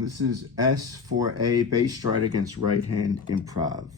This is S4a bass stride against right hand improv.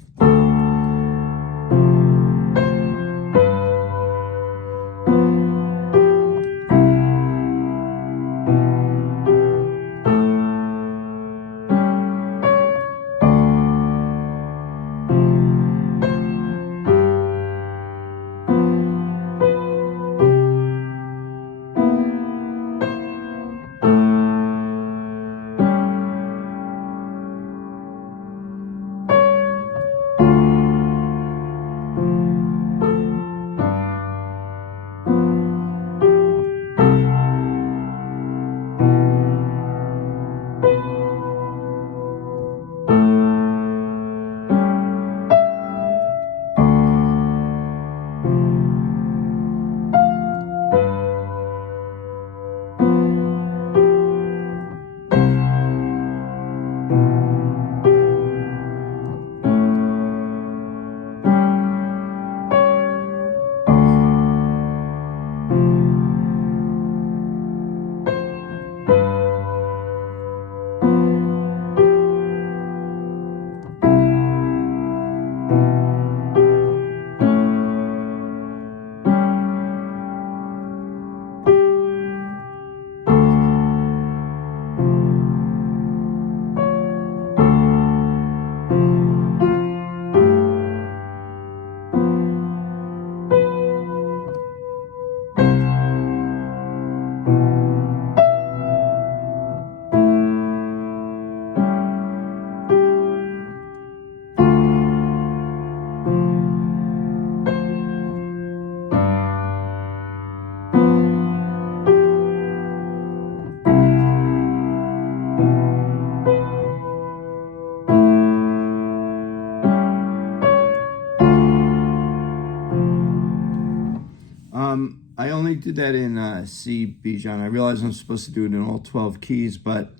I only did that in C, B, John. I realize I'm supposed to do it in all 12 keys, but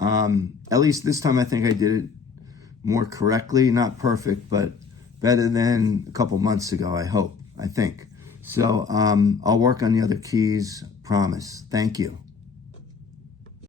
at least this time I think I did it more correctly. Not perfect, but better than a couple months ago, I think. So I'll work on the other keys, promise. Thank you.